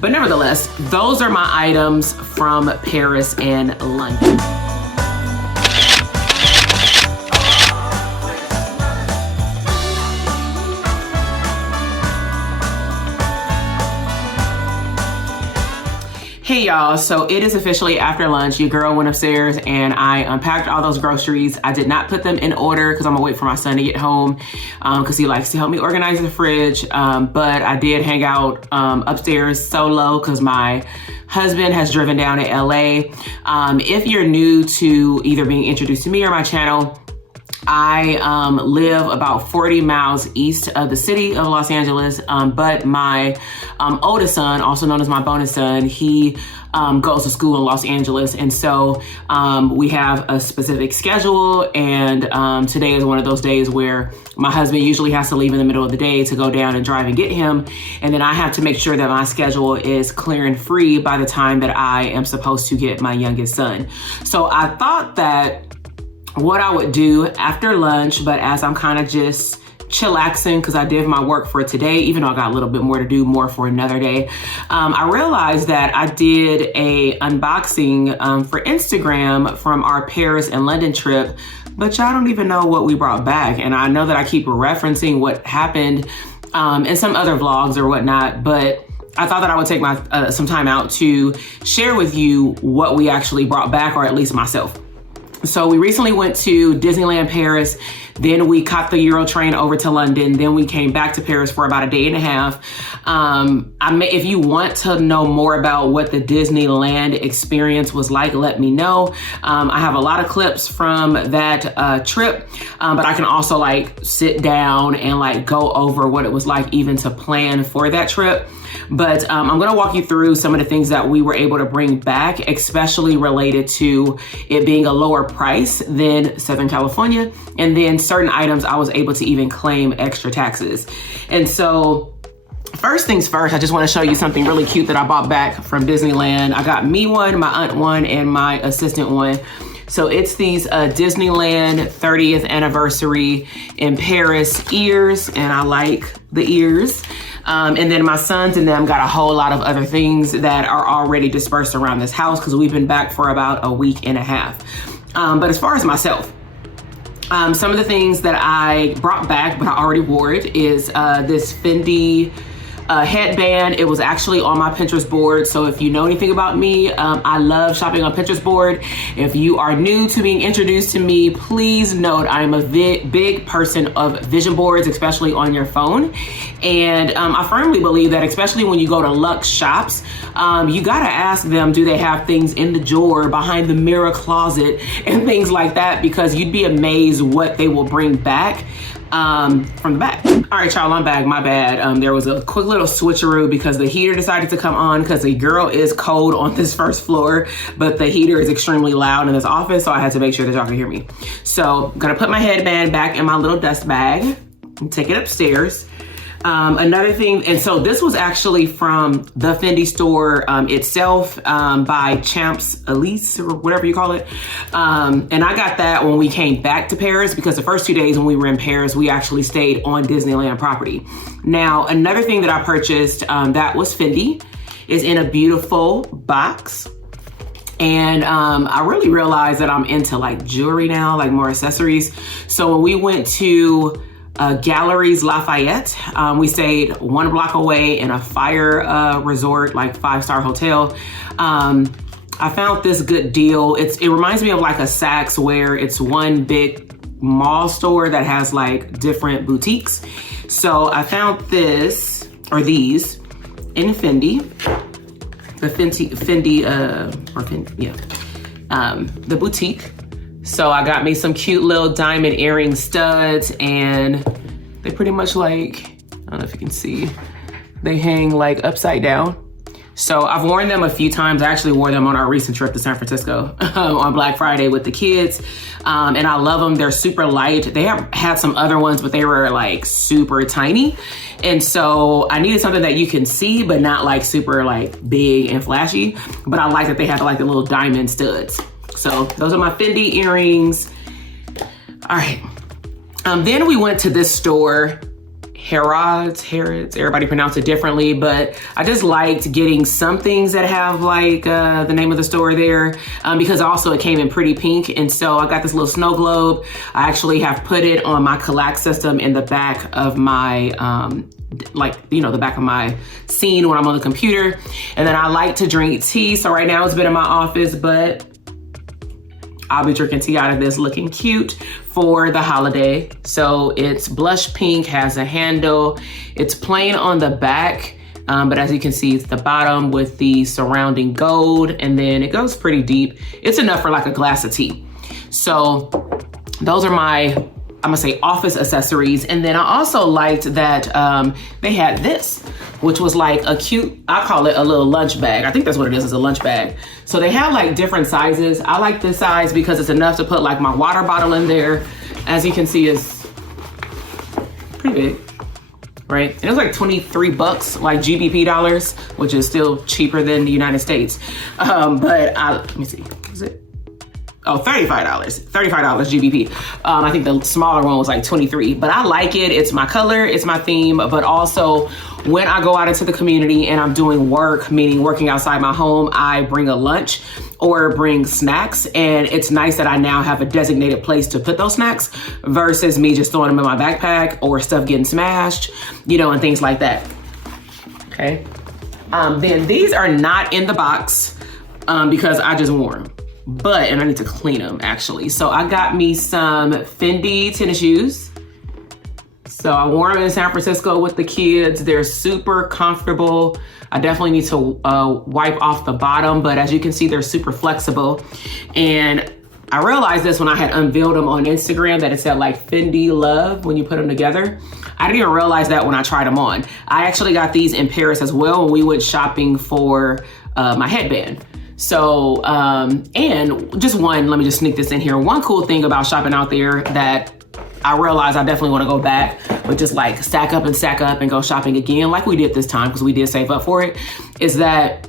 But nevertheless, those are my items from Paris and London. Hey y'all, so it is officially after lunch. Your girl went upstairs and I unpacked all those groceries. I did not put them in order because I'm gonna wait for my son to get home because he likes to help me organize the fridge. But I did hang out upstairs solo because my husband has driven down to LA. If you're new to either being introduced to me or my channel, I live about 40 miles east of the city of Los Angeles, but my oldest son, also known as my bonus son, he goes to school in Los Angeles. And so we have a specific schedule, and today is one of those days where my husband usually has to leave in the middle of the day to go down and drive and get him. And then I have to make sure that my schedule is clear and free by the time that I am supposed to get my youngest son. So I thought that what I would do after lunch, but as I'm kind of just chillaxing because I did my work for today, even though I got a little bit more to do, more for another day, I realized that I did a unboxing for Instagram from our Paris and London trip, but y'all don't even know what we brought back. And I know that I keep referencing what happened in some other vlogs or whatnot, but I thought that I would take my some time out to share with you what we actually brought back, or at least myself. So we recently went to Disneyland Paris, then we caught the Euro train over to London, then we came back to Paris for about a day and a half. If you want to know more about what the Disneyland experience was like, let me know. I have a lot of clips from that trip, but I can also like sit down and like go over what it was like even to plan for that trip. But I'm gonna walk you through some of the things that we were able to bring back, especially related to it being a lower price than Southern California. And then certain items I was able to even claim extra taxes. And so first things first, I just wanna show you something really cute that I bought back from Disneyland. I got me one, my aunt one, and my assistant one. So it's these Disneyland 30th anniversary in Paris ears, and I like the ears. And then my sons and them got a whole lot of other things that are already dispersed around this house because we've been back for about a week and a half. But as far as myself, some of the things that I brought back, but I already wore it, is this Fendi headband. It was actually on my Pinterest board. So if you know anything about me, I love shopping on Pinterest board. If you are new to being introduced to me, please note I am a big person of vision boards, especially on your phone. And I firmly believe that, especially when you go to luxe shops, you gotta ask them, do they have things in the drawer, behind the mirror closet, and things like that, because you'd be amazed what they will bring back from the back. All right, y'all, I'm back, my bad. There was a quick little switcheroo because the heater decided to come on because the girl is cold on this first floor, but the heater is extremely loud in this office, so I had to make sure that y'all can hear me. So I'm gonna put my headband back in my little dust bag and take it upstairs. Another thing, and so this was actually from the Fendi store itself by Champs Elise, or whatever you call it. And I got that when we came back to Paris because the first 2 days when we were in Paris, we actually stayed on Disneyland property. Now, another thing that I purchased that was Fendi is in a beautiful box. And I really realized that I'm into like jewelry now, like more accessories. So when we went to Galleries Lafayette, we stayed 1 block away in a fire resort, like 5-star hotel. I found this good deal. It reminds me of like a Saks, where it's one big mall store that has like different boutiques. So I found this, or these, in Fendi, the boutique. So I got me some cute little diamond earring studs, and they pretty much like, I don't know if you can see, they hang like upside down. So I've worn them a few times. I actually wore them on our recent trip to San Francisco on Black Friday with the kids. And I love them. They're super light. They have had some other ones, but they were like super tiny. And so I needed something that you can see, but not like super like big and flashy. But I like that they have like the little diamond studs. So those are my Fendi earrings. All right. Then we went to this store, Harrods, everybody pronounce it differently, but I just liked getting some things that have like the name of the store there, because also it came in pretty pink. And so I got this little snow globe. I actually have put it on my collage system in the back of my, the back of my scene when I'm on the computer. And then I like to drink tea. So right now it's been in my office, but I'll be drinking tea out of this, looking cute for the holiday. So it's blush pink, has a handle. It's plain on the back, but as you can see, it's the bottom with the surrounding gold, and then it goes pretty deep. It's enough for like a glass of tea. So those are my, I'm gonna say, office accessories. And then I also liked that they had this, which was like a cute, I call it a little lunch bag. I think that's what it is a lunch bag. So they have like different sizes. I like this size because it's enough to put like my water bottle in there. As you can see, it's pretty big, right? And it was like 23 bucks, like GBP dollars, which is still cheaper than the United States. Let me see, is it? Oh, $35 GBP. I think the smaller one was like 23, but I like it. It's my color, it's my theme, but also when I go out into the community and I'm doing work, meaning working outside my home, I bring a lunch or bring snacks. And it's nice that I now have a designated place to put those snacks versus me just throwing them in my backpack or stuff getting smashed, and things like that. Okay. Then these are not in the box because I just wore them. And I need to clean them actually. So I got me some Fendi tennis shoes. So I wore them in San Francisco with the kids. They're super comfortable. I definitely need to wipe off the bottom, but as you can see, they're super flexible. And I realized this when I had unveiled them on Instagram, that it said like Fendi Love when you put them together. I didn't even realize that when I tried them on. I actually got these in Paris as well when we went shopping for my headband. So, and just one, let me just sneak this in here. One cool thing about shopping out there that I realized I definitely want to go back, but just like stack up and go shopping again, like we did this time, because we did save up for it, is that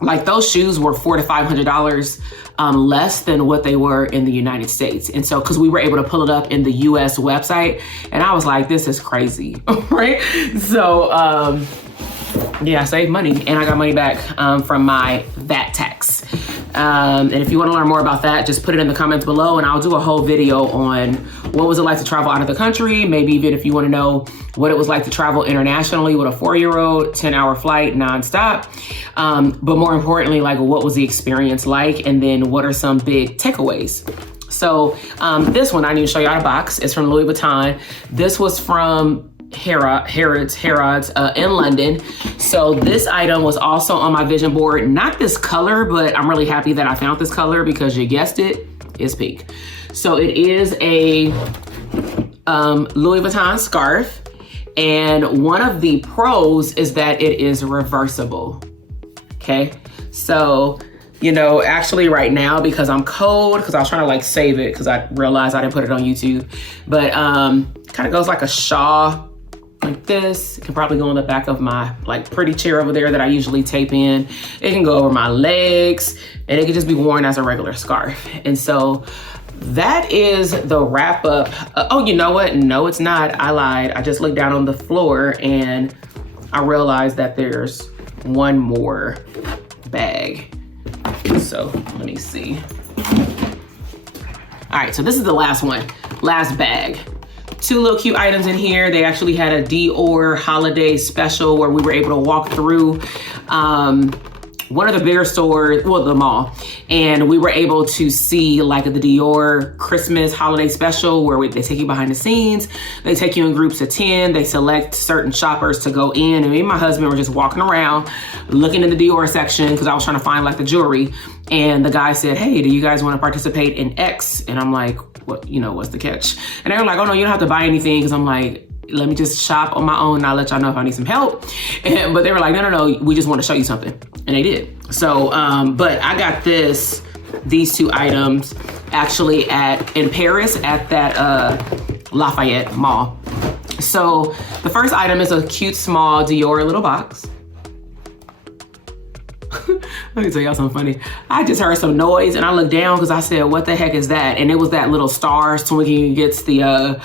like those shoes were $400 to $500 less than what they were in the United States. And so, because we were able to pull it up in the US website, and I was like, this is crazy, right? So, yeah, I saved money and I got money back from my VAT tax. And if you want to learn more about that, just put it in the comments below and I'll do a whole video on what was it like to travel out of the country. Maybe even if you want to know what it was like to travel internationally with a 4-year-old, 10-hour flight nonstop. But more importantly, like what was the experience like? And then what are some big takeaways? So this one, I need to show you out of box. It's from Louis Vuitton. This was from Harrods in London. So this item was also on my vision board. Not this color, but I'm really happy that I found this color because you guessed it, it's pink. So it is a Louis Vuitton scarf. And one of the pros is that it is reversible. Okay. So, actually right now, because I'm cold, because I was trying to like save it because I realized I didn't put it on YouTube, but kind of goes like a shawl like this. It can probably go on the back of my like pretty chair over there that I usually tape in. It can go over my legs and it can just be worn as a regular scarf. And so that is the wrap up. Oh, you know what? No, it's not. I lied. I just looked down on the floor and I realized that there's one more bag. So let me see. All right, so this is the last one, last bag. 2 little cute items in here. They actually had a Dior holiday special where we were able to walk through one of the bigger stores, well, the mall, and we were able to see like the Dior Christmas holiday special where they take you behind the scenes. They take you in groups of 10. They select certain shoppers to go in, and me and my husband were just walking around looking in the Dior section because I was trying to find like the jewelry. And the guy said, hey, do you guys want to participate in X? And I'm like, what, what's the catch? And they were like, oh no, you don't have to buy anything. Cause I'm like, let me just shop on my own and I'll let y'all know if I need some help. But they were like, no, we just want to show you something. And they did. So, but I got these 2 items actually in Paris at that Lafayette mall. So the first item is a cute, small Dior little box. Let me tell y'all something funny. I just heard some noise and I looked down because I said, what the heck is that? And it was that little star swinging against the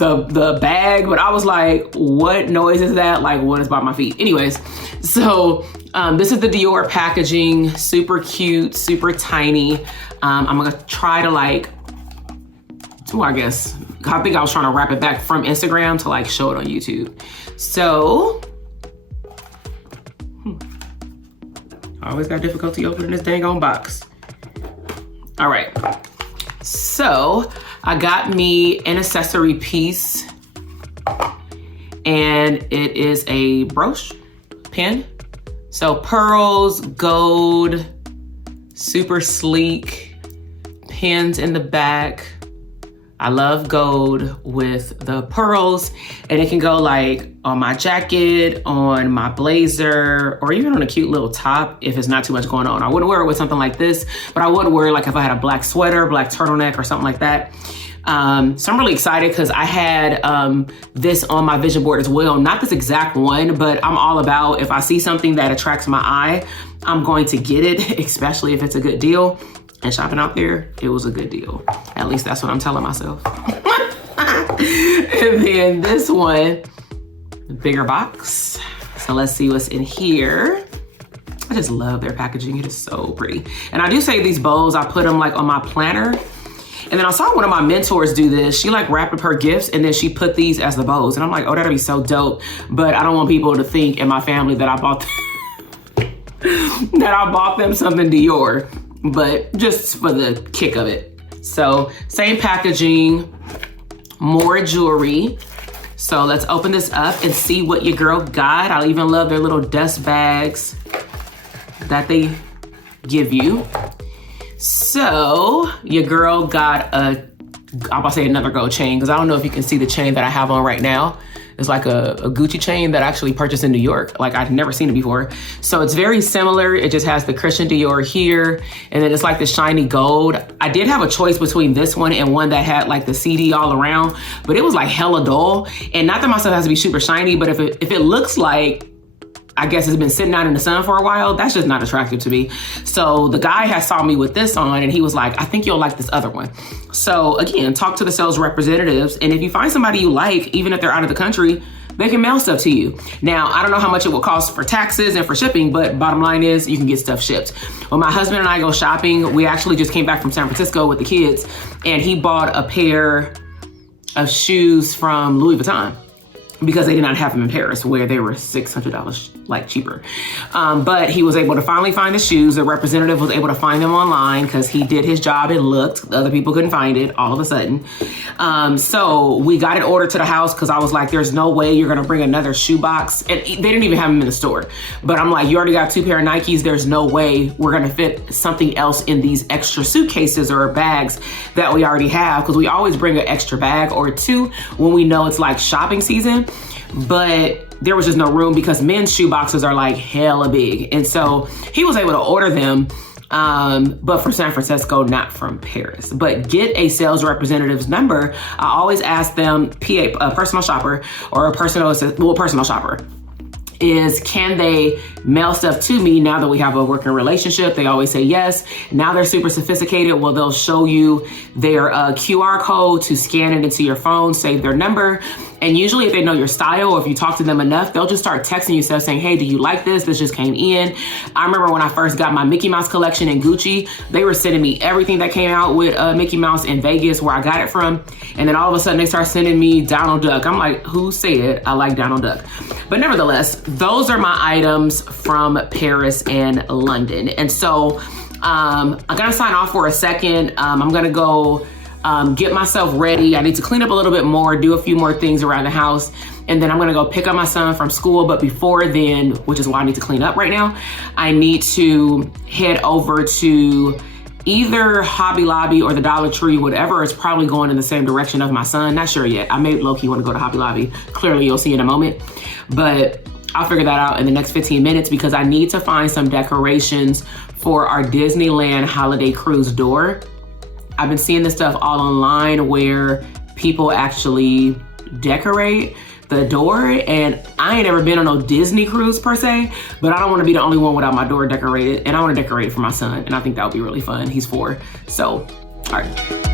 the bag, but I was like, what noise is that? Like, what is by my feet? Anyways, so this is the Dior packaging, super cute, super tiny. I'm gonna try to like, well, I guess, I think I was trying to wrap it back from Instagram to like show it on YouTube. So, I always got difficulty opening this dang on box. All right, so I got me an accessory piece, and it is a brooch pin. So pearls, gold, super sleek, pins in the back. I love gold with the pearls, and it can go like on my jacket, on my blazer, or even on a cute little top if it's not too much going on. I wouldn't wear it with something like this, but I would wear it like if I had a black sweater, black turtleneck or something like that. So I'm really excited because I had this on my vision board as well. Not this exact one, but I'm all about if I see something that attracts my eye, I'm going to get it, especially if it's a good deal. And shopping out there, it was a good deal. At least that's what I'm telling myself. And then this one, bigger box. So let's see what's in here. I just love their packaging. It is so pretty. And I do say these bows, I put them like on my planner. And then I saw one of my mentors do this. She like wrapped up her gifts and then she put these as the bows. And I'm like, oh, that'd be so dope. But I don't want people to think in my family that I bought that I bought them something Dior, but just for the kick of it. So same packaging, more jewelry. So let's open this up and see what your girl got. I even love their little dust bags that they give you. So your girl got I'm about to say another gold chain, because I don't know if you can see the chain that I have on right now. It's like a Gucci chain that I actually purchased in New York. Like I'd never seen it before. So it's very similar. It just has the Christian Dior here. And then it's like the shiny gold. I did have a choice between this one and one that had like the CD all around, but it was like hella dull. And not that my stuff has to be super shiny, but if it looks like, I guess it's been sitting out in the sun for a while, that's just not attractive to me. So the guy had saw me with this on and he was like, I think you'll like this other one. So again, talk to the sales representatives. And if you find somebody you like, even if they're out of the country, they can mail stuff to you. Now, I don't know how much it will cost for taxes and for shipping, but bottom line is you can get stuff shipped. When my husband and I go shopping, we actually just came back from San Francisco with the kids and he bought a pair of shoes from Louis Vuitton, because they did not have them in Paris where they were $600 like cheaper. But he was able to finally find the shoes. The representative was able to find them online because he did his job and looked. The other people couldn't find it all of a sudden. So we got it ordered to the house because I was like, there's no way you're gonna bring another shoe box. And they didn't even have them in the store. But I'm like, you already got 2 pair of Nikes. There's no way we're gonna fit something else in these extra suitcases or bags that we already have, because we always bring an extra bag or 2 when we know it's like shopping season. But there was just no room because men's shoe boxes are like hella big. And so he was able to order them, but for San Francisco, not from Paris. But get a sales representative's number. I always ask them, a personal shopper or a personal shopper, is can they mail stuff to me now that we have a working relationship? They always say yes. Now they're super sophisticated. Well, they'll show you their QR code to scan it into your phone, save their number. And usually if they know your style or if you talk to them enough, they'll just start texting you stuff saying, hey, do you like this? This just came in. I remember when I first got my Mickey Mouse collection in Gucci, they were sending me everything that came out with Mickey Mouse in Vegas where I got it from. And then all of a sudden they start sending me Donald Duck. I'm like, who said I like Donald Duck? But nevertheless, those are my items from Paris and London. And so I'm gonna sign off for a second. I'm gonna go get myself ready. I need to clean up a little bit more, do a few more things around the house, and then I'm gonna go pick up my son from school. But before then, which is why I need to clean up right now, I need to head over to either Hobby Lobby or the Dollar Tree, whatever is probably going in the same direction of my son. Not sure yet. I may low-key wanna go to Hobby Lobby. Clearly you'll see in a moment, but I'll figure that out in the next 15 minutes because I need to find some decorations for our Disneyland holiday cruise door. I've been seeing this stuff all online where people actually decorate the door, and I ain't ever been on no Disney cruise per se, but I don't want to be the only one without my door decorated, and I want to decorate it for my son, and I think that would be really fun. He's 4, so all right.